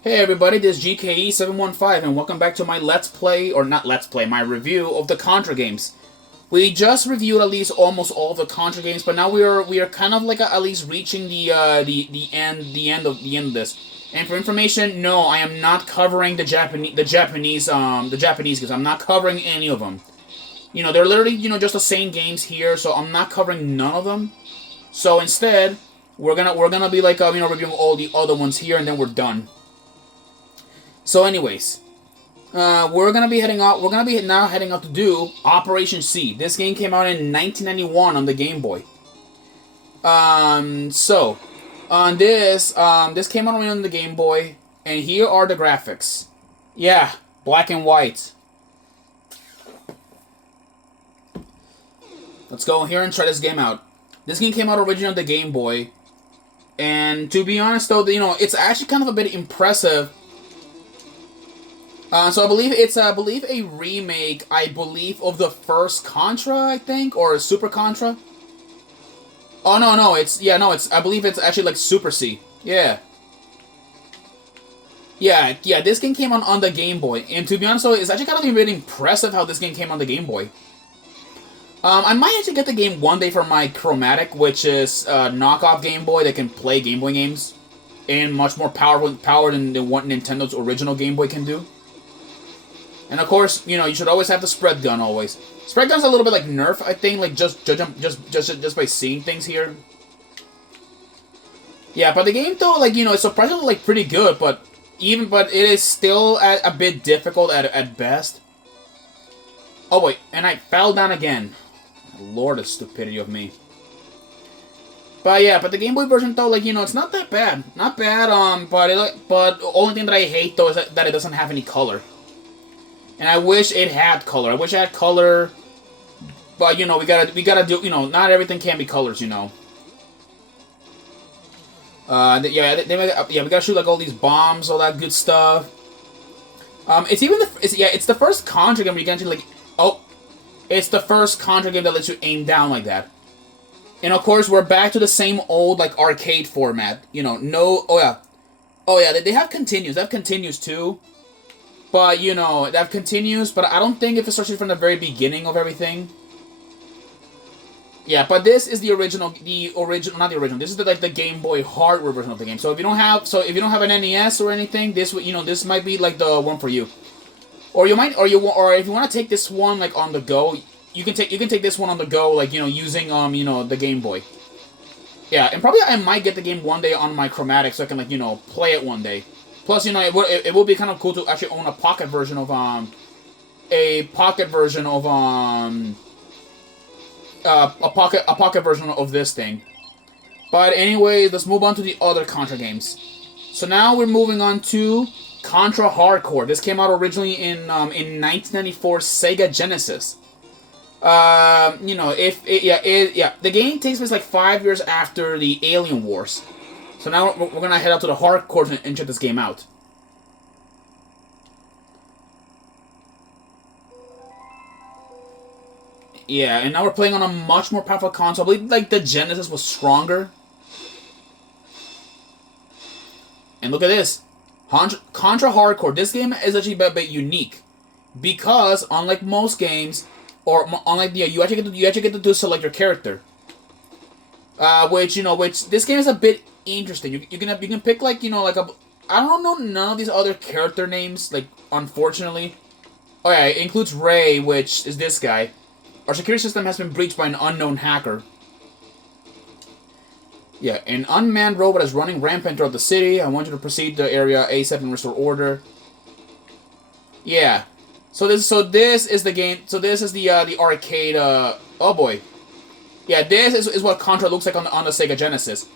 Hey everybody, this is GKE715 and welcome back to my Let's Play, or not Let's Play, my review of the Contra games. We just reviewed at least almost all of the Contra games, but now we are kind of like at least reaching the end of this. And for information, no, I am not covering the Japanese games. I'm not covering any of them. You know, they're literally just the same games here, so I'm not covering none of them. So instead, we're gonna be like reviewing all the other ones here, and then we're done. So, anyways, we're gonna be heading out. We're gonna be now heading out to do Operation C. This game came out in 1991 on the Game Boy. So on this came out on the Game Boy, and here are the graphics. Yeah, black and white. Let's go here and try this game out. This game came out originally on the Game Boy, and to be honest, though, it's actually kind of a bit impressive. So I believe it's a remake, of the first Contra, I think, or Super Contra. Oh no, I believe it's actually like Super C. Yeah. Yeah, this game came on the Game Boy, and to be honest, though, it's actually kind of a bit impressive how this game came on the Game Boy. I might actually get the game one day for my Chromatic, which is a knockoff Game Boy that can play Game Boy games in much more power than what Nintendo's original Game Boy can do. And of course, you should always have the spread gun always. Spread gun's a little bit like Nerf, I think, like just by seeing things here. Yeah, but the game though, it's surprisingly pretty good, but it is still a bit difficult at best. Oh wait, and I fell down again. Lord, the stupidity of me. But yeah, the Game Boy version though, it's not that bad. Not bad, but the only thing that I hate though is that it doesn't have any color. And I wish it had color. I wish it had color, but we gotta do. Not everything can be colors. We gotta shoot like all these bombs, all that good stuff. It's the first Contra game where you can actually it's the first Contra game that lets you aim down like that. And of course, we're back to the same old arcade format. They have continues. They have continues too. But, that continues, but I don't think if it starts from the very beginning of everything. Yeah, but this is the original, not the original, this is the Game Boy hardware version of the game. So if you don't have an NES or anything, this might be the one for you. Or if you want to take this one on the go, you can take this one on the go using the Game Boy. Yeah, and probably I might get the game one day on my Chromatic so I can play it one day. Plus, it will be kind of cool to actually own a pocket version of a pocket version of this thing. But anyway, let's move on to the other Contra games. So now we're moving on to Contra Hardcore. This came out originally in 1994 Sega Genesis. The game takes place 5 years after the Alien Wars. So now we're gonna head out to the hardcore and check this game out. Yeah, and now we're playing on a much more powerful console. I believe the Genesis was stronger. And look at this, Contra Hardcore. This game is actually a bit unique because unlike most games, or unlike you actually get to select your character. Which this game is a bit interesting. You can pick I don't know none of these other character names unfortunately. Oh yeah, it includes Ray, which is this guy. Our security system has been breached by an unknown hacker. Yeah, an unmanned robot is running rampant throughout the city. I want you to proceed to area ASAP and restore order. Yeah. So this is the game. So this is the arcade. Oh boy. Yeah, this is what Contra looks like on the Sega Genesis.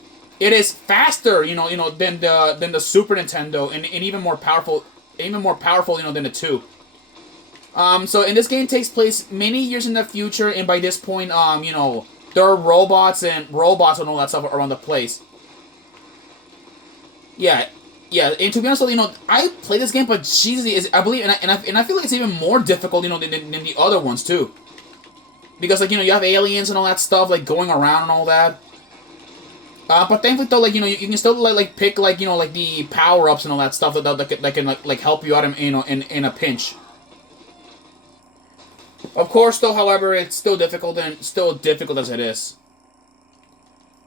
It is faster, than the Super Nintendo, and even more powerful, than the 2. So in this game takes place many years in the future, and by this point, there are robots and all that stuff around the place. Yeah, and to be honest, I played this game, but Jesus, I believe, and I feel like it's even more difficult, than the other ones too. Because, you have aliens and all that stuff, going around and all that. But thankfully though, like, you can still like pick like, like the power ups and all that stuff that can like help you out in, in a pinch. Of course, though, however, it's still difficult as it is.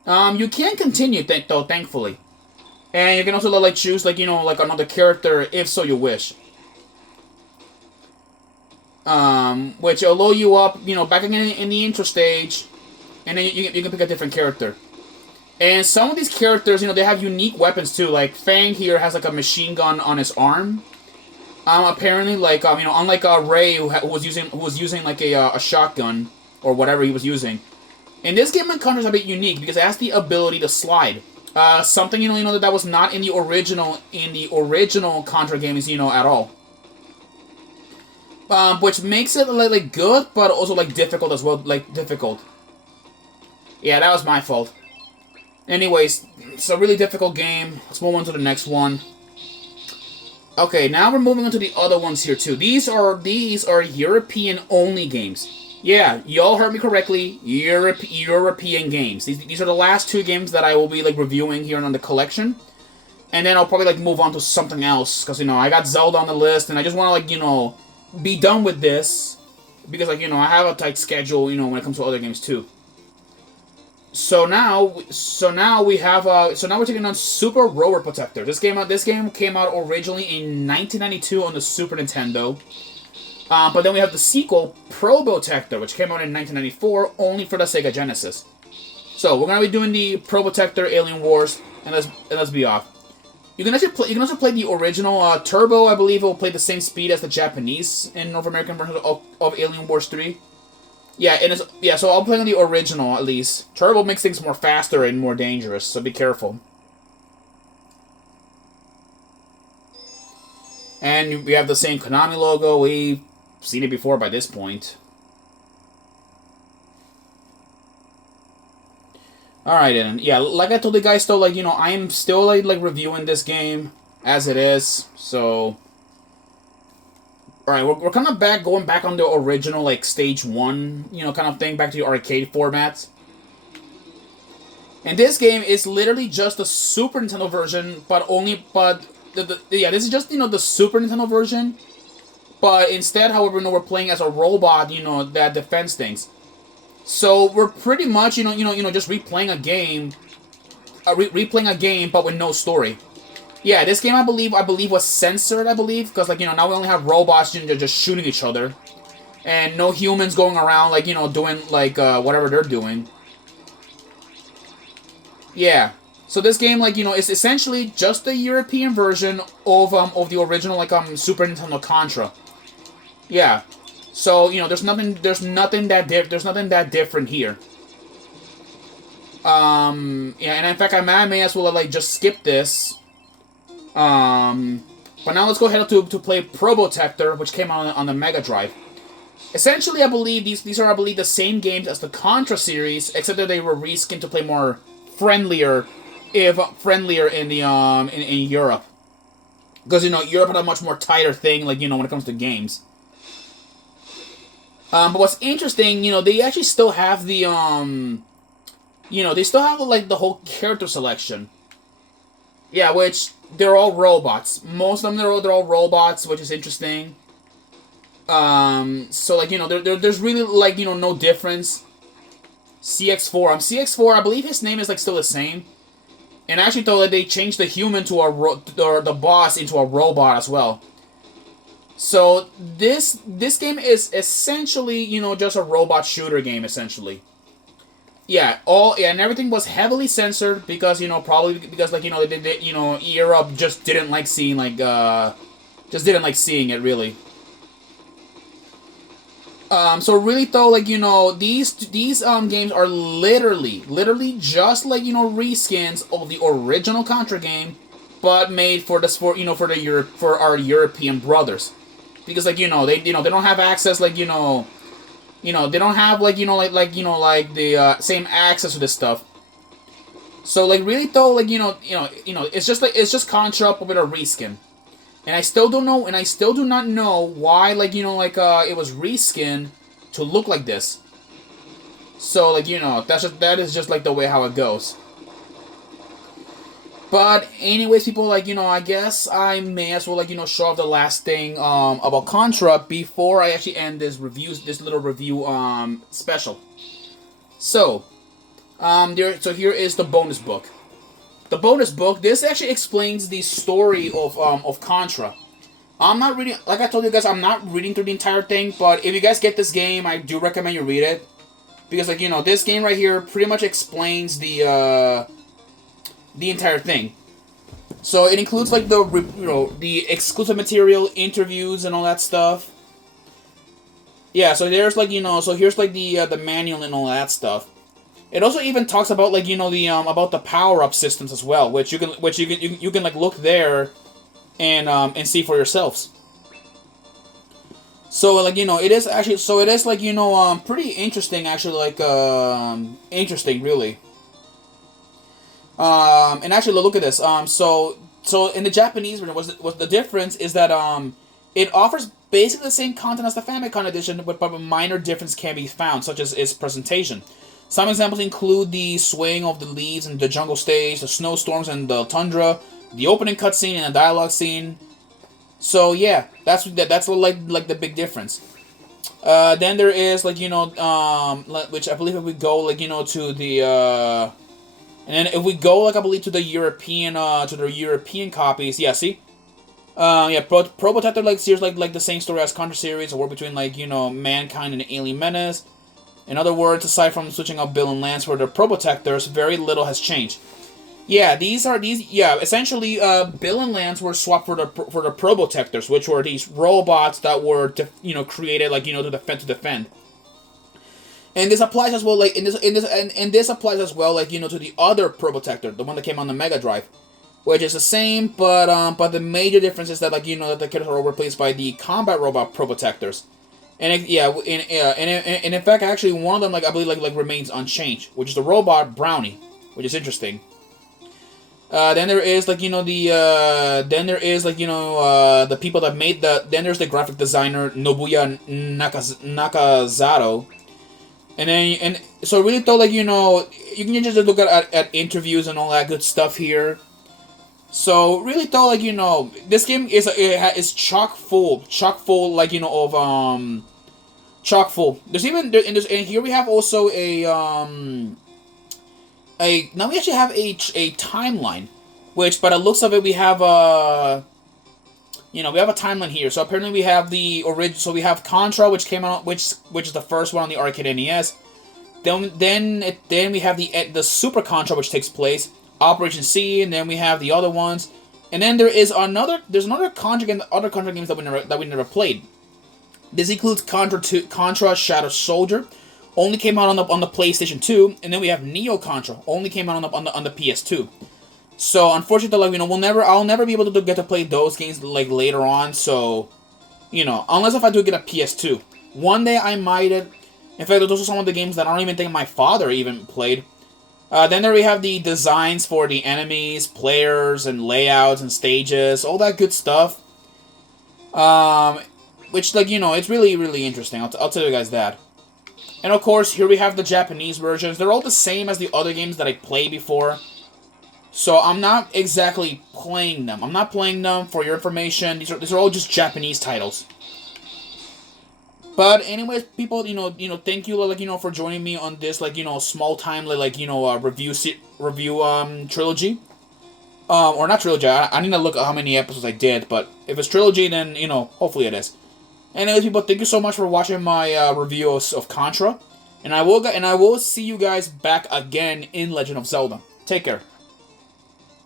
You can continue, thankfully. And you can also, like, choose, like, like another character, if so you wish. Which will load you up, back again in the intro stage, and then you can pick a different character. And some of these characters, they have unique weapons, too. Like, Fang here has, like, a machine gun on his arm. Apparently, like, unlike Ray, who was using like a shotgun or whatever he was using, in this game, Contra's a bit unique because it has the ability to slide. Something that was not in the original Contra games, at all. Which makes it like good, but also like difficult as well. Like difficult. Yeah, that was my fault. Anyways, it's a really difficult game. Let's move on to the next one. Okay, now we're moving on to the other ones here too. These are European-only games. Yeah, y'all heard me correctly. European games. These are the last two games that I will be like reviewing here on the collection, and then I'll probably like move on to something else because I got Zelda on the list, and I just want to like be done with this because like I have a tight schedule when it comes to other games too. So now we have now we're taking on Super Rover Protector. This game came out originally in 1992 on the Super Nintendo. But then we have the sequel, Probotector, which came out in 1994 only for the Sega Genesis. So we're gonna be doing the Probotector Alien Wars, and let's be off. You can also play the original Turbo. I believe it will play the same speed as the Japanese and North American version of Alien Wars 3. Yeah, so I'll play on the original, at least. Turbo makes things more faster and more dangerous, so be careful. And we have the same Konami logo. We've seen it before by this point. Alright, and yeah, like I told you guys, though, like, I am still, like reviewing this game as it is, so... Alright, we're kind of going back on the original, like, Stage 1, kind of thing, back to the arcade formats. And this game is literally just the Super Nintendo version, this is just, the Super Nintendo version, but instead, however, we're playing as a robot, that defends things. So, we're pretty much, just replaying a game, but with no story. Yeah, this game, I believe was censored, because, like, now we only have robots, just shooting each other. And no humans going around, like, doing, like, whatever they're doing. Yeah. So this game, like, is essentially just the European version of the original, like, Super Nintendo Contra. Yeah. So, there's nothing that different here. Yeah, and in fact, I may as well, like, just skip this. But now let's go ahead to play Probotector, which came out on the Mega Drive. Essentially, I believe these are the same games as the Contra series, except that they were reskinned to play more friendlier in the in Europe, because Europe had a much more tighter thing, like when it comes to games. But what's interesting, they actually still have the they still have like the whole character selection. Yeah, which they're all robots. Most of them they're all robots, which is interesting. So like there's really like no difference. CX4. CX4. I believe his name is like still the same. And actually, though, that they changed the human to the boss into a robot as well. So this game is essentially just a robot shooter game essentially. Yeah, and everything was heavily censored because probably because like Europe just didn't like seeing it really. So really though, like these games are literally just like reskins of the original Contra game, but made for our European brothers, because like they don't have access like they don't have like the same access to this stuff. So like really though, like it's just Contra with a reskin. And I still don't know, and I still do not know why, like, it was reskinned to look like this. So, like, that is just, like, the way how it goes. But anyways, people, like, I guess I may as well, like, show off the last thing about Contra before I actually end this little review special. So, here is the bonus book. The bonus book, this actually explains the story of Contra. I'm not reading, like I told you guys, I'm not reading through the entire thing, but if you guys get this game, I do recommend you read it. Because, like, this game right here pretty much explains the entire thing. So it includes, like, the exclusive material, interviews, and all that stuff. Yeah, so there's, like, so here's, like, the manual and all that stuff. It also even talks about, like, about the power-up systems as well, which you can like look there and see for yourselves. So, like, it is actually, so it is, like, pretty interesting, actually, like, interesting, really. And actually, look at this. So in the Japanese version, was the difference is that it offers basically the same content as the Famicom edition, but a minor difference can be found, such as its presentation. Some examples include the swaying of the leaves in the jungle stage, the snowstorms and the tundra, the opening cutscene and the dialogue scene. So yeah, that's like the big difference. Then there is, like, which I believe if we go, like, to the and then if we go, like, I believe to the European copies, yeah, see, Pro Protector, like, series, like the same story as Contra series, a war between, like, mankind and the alien menace. In other words, aside from switching up Bill and Lance for the Pro Protectors, very little has changed. Yeah, essentially, Bill and Lance were swapped for the Pro Protectors, which were these robots that were, created, like, to defend. And this applies as well, like, this applies as well, like, to the other Pro Protector, the one that came on the Mega Drive, which is the same, but the major difference is that, like, that the characters are replaced by the combat robot Pro Protectors. And in fact, actually, one of them, like, I believe, like remains unchanged, which is the robot Brownie, which is interesting. Then there is, like, the people that made then there's the graphic designer Nobuya Nakazato. And so really, though, like, you can just look at interviews and all that good stuff here. So really, though, like, this game is chock full, like, of chock full. There's even and here we have also now we actually have a timeline, which by the looks of it we have we have a timeline here. So apparently we have the original. So we have Contra, which came out, which is the first one on the arcade NES. Then we have the Super Contra, which takes place. Operation C, and then we have the other ones, and then there's another Contra game, other Contra games that we never played. This includes Contra Shadow Soldier, only came out on the PlayStation 2, and then we have Neo Contra, only came out on the PS2. So unfortunately, like, I'll never be able to get to play those games, like, later on. So, unless if I do get a PS2, one day I might. In fact, those are some of the games that I don't even think my father even played. Then there we have the designs for the enemies, players, and layouts and stages, all that good stuff. Which, like, it's really, really interesting. I'll tell you guys that. And of course, here we have the Japanese versions. They're all the same as the other games that I played before. So I'm not exactly playing them. I'm not playing them for your information. These are all just Japanese titles. But anyways, people, thank you, like, for joining me on this, like, small time, like, review trilogy. Or not trilogy. I need to look at how many episodes I did, but if it's trilogy, then, hopefully it is. Anyways, people, thank you so much for watching my review of Contra, and I will see you guys back again in Legend of Zelda. Take care.